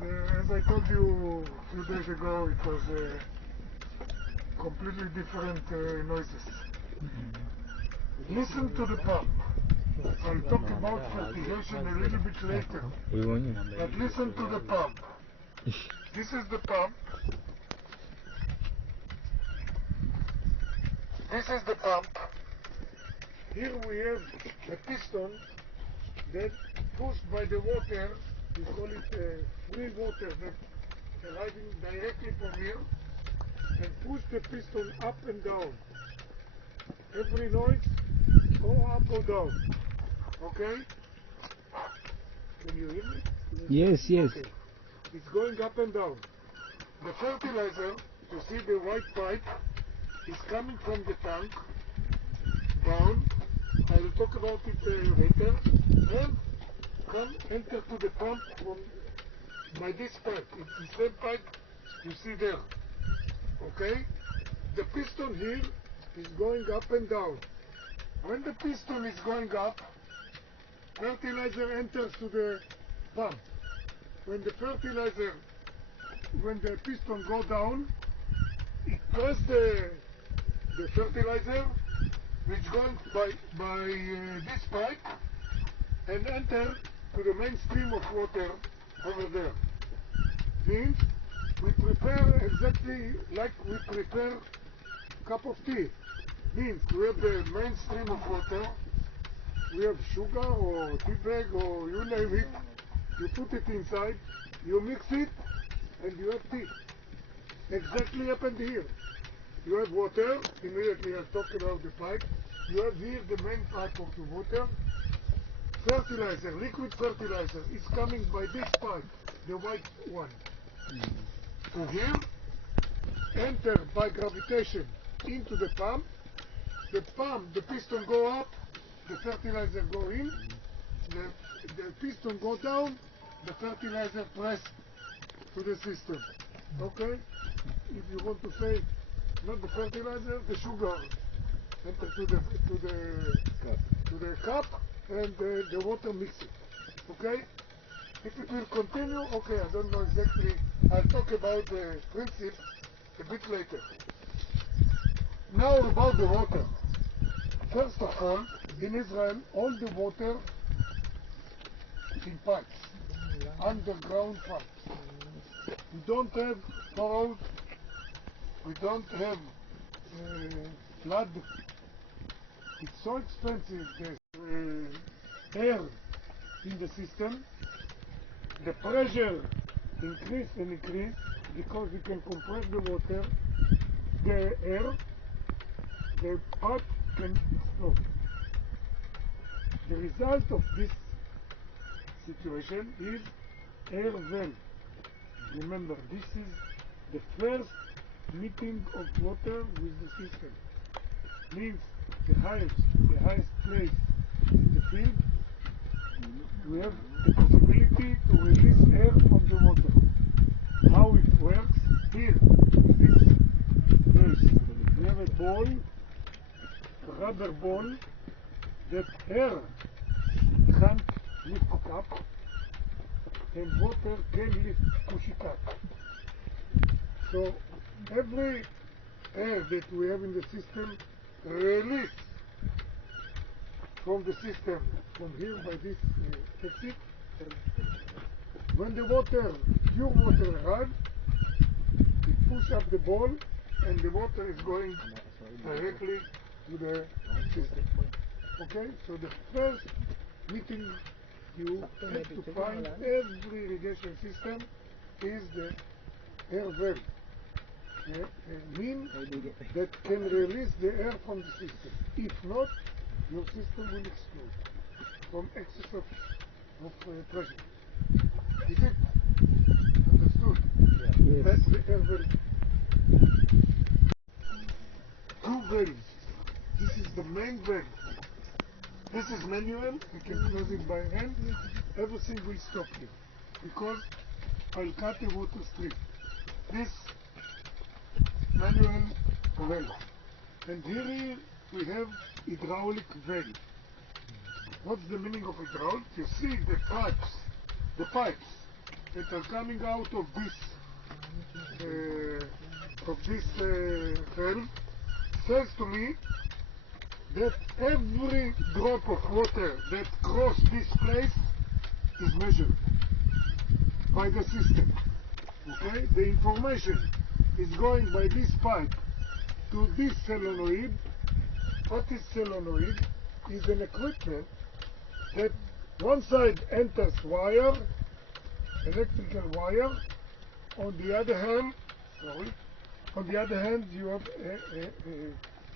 And as I told you a few days ago, it was completely different noises. Listen to the pump. I'll talk about fertigation a little bit later. But listen to the pump. This is the pump. This is the pump. Here we have a piston that pushed by the water. We call it free water that arriving directly from here and push the piston up and down. Every noise, go up or down. Okay? Can you hear me? Yes, yes. Okay. It's going up and down. The fertilizer, you see the white pipe, is coming from the tank down. I will talk about it later. And enter to the pump from by this pipe. It's the same pipe you see there. Okay? The piston here is going up and down. When the piston is going up, fertilizer enters to the pump. When the piston go down, it press the fertilizer, which goes by this pipe and enter to the main stream of water over there. Means we prepare exactly like we prepare cup of tea. Means we have the main stream of water, we have sugar or tea bag or you name it, you put it inside, you mix it, and you have tea. Exactly happened here. You have water, immediately I'll talk about the pipe. You have here the main pipe of the water. Fertilizer, liquid fertilizer is coming by this pipe, the white one. To here, enter by gravitation into the pump. The piston go up, the fertilizer go in, the piston go down, the fertilizer press to the system. Okay? If you want to say, not the fertilizer, the sugar enter to the cup and the water mix it. Okay? If it will continue, okay, I don't know exactly. I'll talk about the principle a bit later. Now about the water. First of all, in Israel, all the water in pipes, underground pipes. We don't have boreholes, we don't have flood. It's so expensive, the air in the system. The pressure increase and increase because we can compress the water, the air, the pipe can explode. The result of this situation is air well. Remember, this is the first meeting of water with the system. Means the highest place in the field, we have the possibility to release air from the water. How it works? Here, in this place, we have a ball, a rubber ball, that air can't lift it up, and water can push it up. So every air that we have in the system release from the system, from here by this exit. When the water, pure water arrives, it pushes up the ball and the water is going directly to the system. Okay, so the first meeting you have to find every irrigation system is the air valve. A mean that can release the air from the system. If not, your system will explode from excess of pressure. Is it understood? Yes. That's the air valve. Two valves. This is the main valve. This is manual. You can close it by hand. Everything will stop here because I'll cut the water stream. This manual valve. And here we have hydraulic valve. What's the meaning of hydraulic? You see the pipes that are coming out of this valve says to me that every drop of water that crosses this place is measured by the system. Okay? The information is going by this pipe to this solenoid. What is solenoid? Is an equipment that one side enters wire, electrical wire. On the other hand, you have a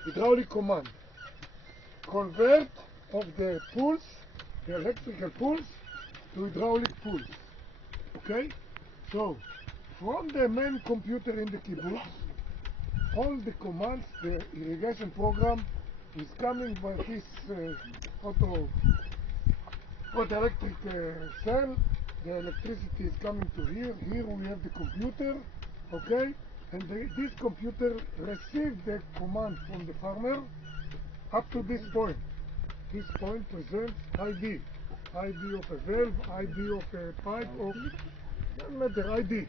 hydraulic command. Convert of the pulse, the electrical pulse, to hydraulic pulse. Okay? So, from the main computer in the kibbutz, all the commands, the irrigation program is coming by this electric cell. The electricity is coming to here. Here we have the computer, okay? And this computer receives the command from the farmer up to this point. This point presents ID. ID of a valve, ID of a pipe, or doesn't matter, ID.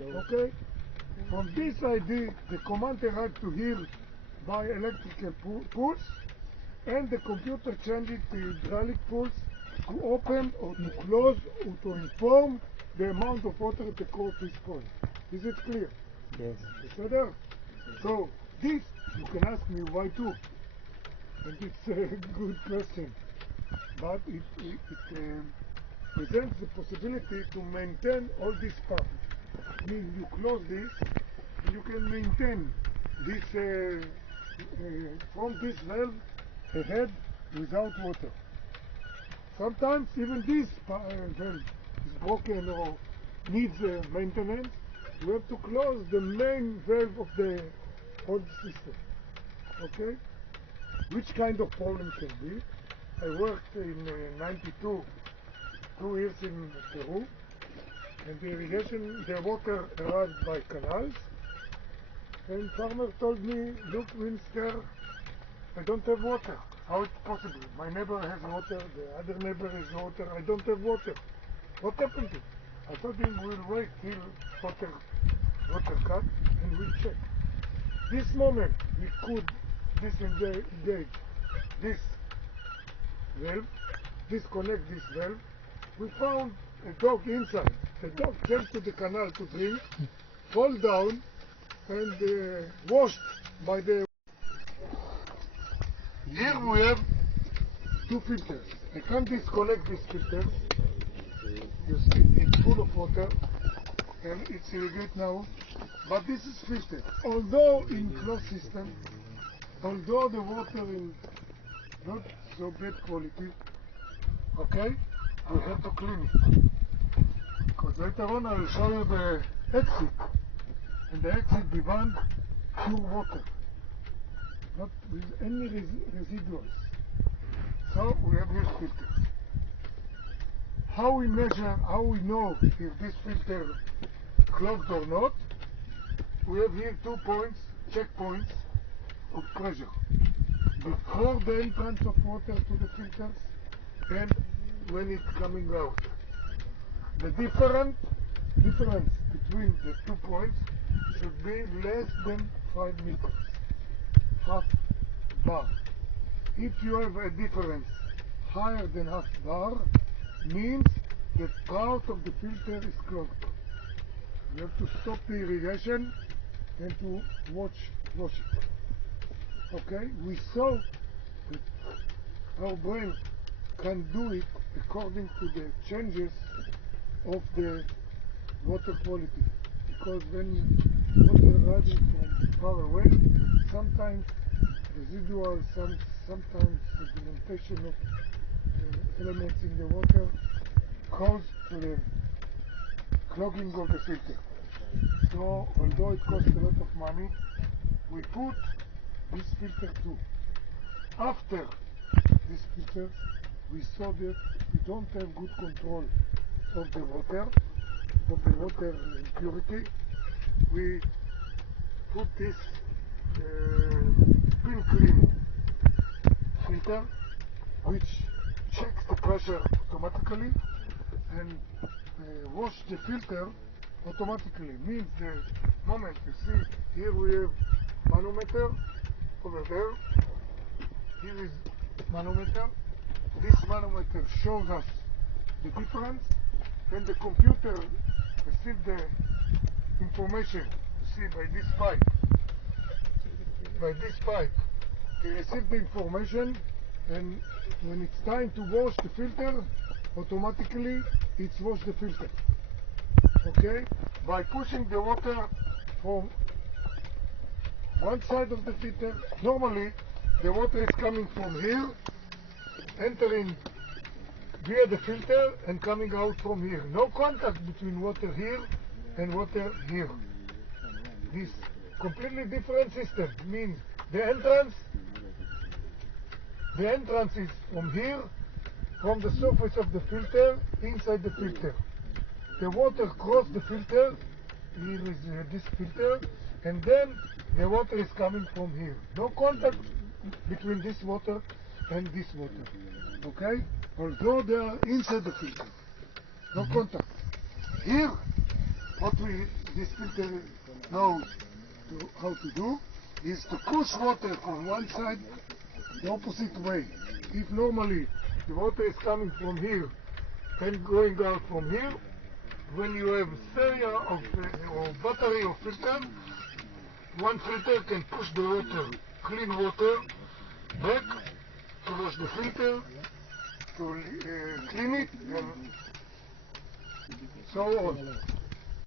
Okay? From this ID, the command arrives to here by electrical pulse, and the computer changes to hydraulic pulse to open or to close or to inform the amount of water at the core this point. Is it clear? Yes. Better? So this, you can ask me why too. And it's a good question. But it presents the possibility to maintain all this part. Means you close this, and you can maintain this from this valve ahead without water. Sometimes even this valve is broken or needs maintenance. You have to close the main valve of the old system. Okay? Which kind of problem can be? I worked in 92, 2 years in Peru, and the irrigation, the water arrived by canals, and farmer told me, look, Winster, I don't have water. How it's possible? My neighbor has water, the other neighbor has water, I don't have water. What happened to it? I told him we'll wait till water cut and we'll check. This moment we could disengage this valve, disconnect this valve. We found a dog inside. The dog came to the canal to drink, fall down and washed by the... Here we have 2 filters. I can't disconnect these filters. You see, it's full of water and it's irrigated now. But this is filtered. Although in closed system, although the water is not so bad quality, okay, we have to clean it. Because later on I will show you the exit. And the exit demand pure water, not with any residuals. So we have here filters. How we measure, how we know if this filter clogged or not? We have here 2 points, checkpoints of pressure. Before the entrance of water to the filters and when it's coming out. The difference between the 2 points should be less than 5 meters, half bar. If you have a difference higher than half bar, means that part of the filter is clogged. You have to stop the irrigation and to wash it. Okay, we saw that our brain can do it according to the changes of the water quality. Because when water arriving from far away, sometimes residual, sometimes sedimentation of elements in the water cause to the clogging of the filter. So although it costs a lot of money, we put this filter too. After this filter, we saw that we don't have good control of the water impurity. We put this pin clean filter, which checks the pressure automatically, and wash the filter automatically. Means the moment you see here we have manometer over there. Here is manometer. This manometer shows us the difference. Then the computer receives the information. You see by this pipe. By this pipe. He receives the information, and when it's time to wash the filter, automatically it's wash the filter. Okay? By pushing the water from one side of the filter, normally the water is coming from here, entering via the filter and coming out from here. No contact between water here and water here. This completely different system means the entrance is from here, from the surface of the filter, inside the filter. The water crosses the filter, here is this filter, and then the water is coming from here. No contact between this water and this water. Okay? Although they are inside the filter. No contact. Here, what this filter knows how to do is to push water from one side the opposite way. If normally the water is coming from here and going out from here, when you have series of or battery of filters, one filter can push the water, clean water, back to wash the filter, to clean it, and so on.